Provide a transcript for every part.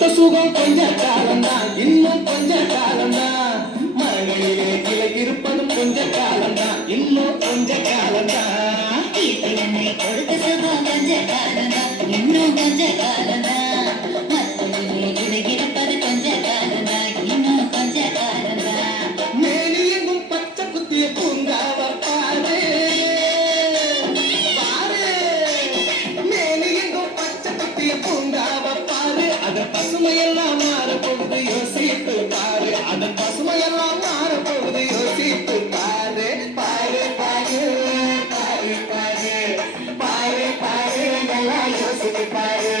கொடுத்த சுகம் கொஞ்ச காலம்தான், இன்னும் கொஞ்ச காலம்தான். மகளிலே கிளை இருப்பதும் கொஞ்ச காலம்தான், இன்னும் கொஞ்ச காலம்தான். என்னை கொடுத்த சுகம் கொஞ்ச காலம்தான், இன்னும் கொஞ்ச காலம்தான். மகளிலே கிளை இருப்பது கொஞ்ச காலம்தான், இன்னும் கொஞ்ச காலம்தான். மேலி எங்கும் பச்சை குத்திய பூங்காவ பாரு பாரு, மேலி எங்கும் பச்சை குத்திய பூங்காவ பாரு. அதன் பசுமையெல்லாம் மாறப்போகுது யோசித்து பாரு, அதன் பசுமையெல்லாம் மாறப்போகுது யோசித்து பாரு. பாரு பாரு பாரு பாரு பாரு பாரு, நல்லா யோசித்து பாரு.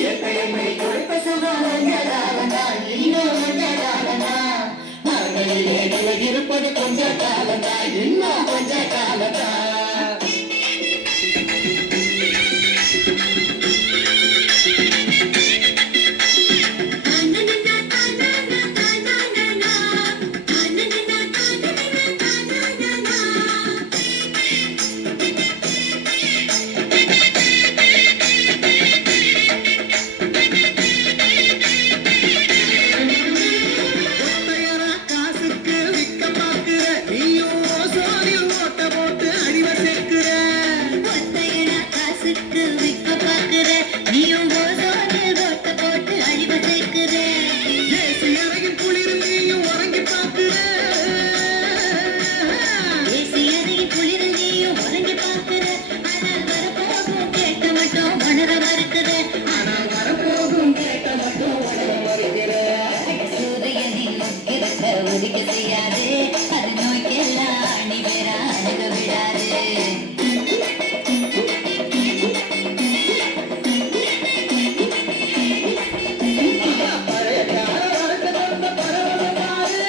இயற்கையை கொடுத்த சுகம் கொஞ்ச காலம்தான், இன்னும் கொஞ்ச காலம்தான். மகளிலே கிளை இருப்பது கொஞ்ச காலம்தான், இன்னும் கொஞ்ச காலம்தான். ஒத்தையரா காசுக்கு விக்க பாக்குற நீயும் சோனில் ஓட்ட போட்டு அடிவ சேர்க்கிற. ஒத்தையடா காசுக்கு விற்க பார்க்கிற, நீயும் ஓசோனில் ஓட்ட போட்டு அழிவ சேர்க்கிற. ஏசி அறையின் குளிரில் நீயும் உறங்கி பாக்குற. ஏசி அறையின் குளிரில் நீயும் உறங்கி பார்க்கிற. ஆனால் வரப்போகும் கேட்க மட்டும் உணர மறுக்கிற. ஆனால் வரப்போகும் கேட்ட மட்டும் உணர மறுக்கிற. சூரியனின் முக்கிரத்த ஒதுக்க செய்யாது, அது நோய்க்கெல்லாம் அணி பெற அணுக விடாது. பழைய கால வரத்தை கொண்ட பரவலை பாரு.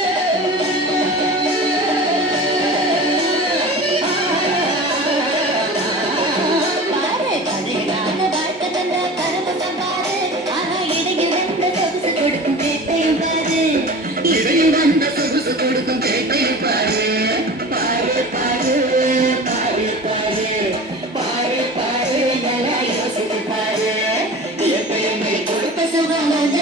பாரு, கதையிலான வாழ்க்கை தந்த பரவசம் பாரு. ஆனா இடையில் வந்த சொகுசு கொடுக்கும் கேட்டையும் பாரு. இடையில் வந்த சொகுசு கொடுக்கும் கேட்டையும் பாரு. பாரு பாரு பாரு பாரு பாரு பாரு, நல்லா யோசித்து பாரு. இயற்கையை கொடுத்த சுகம் கொஞ்ச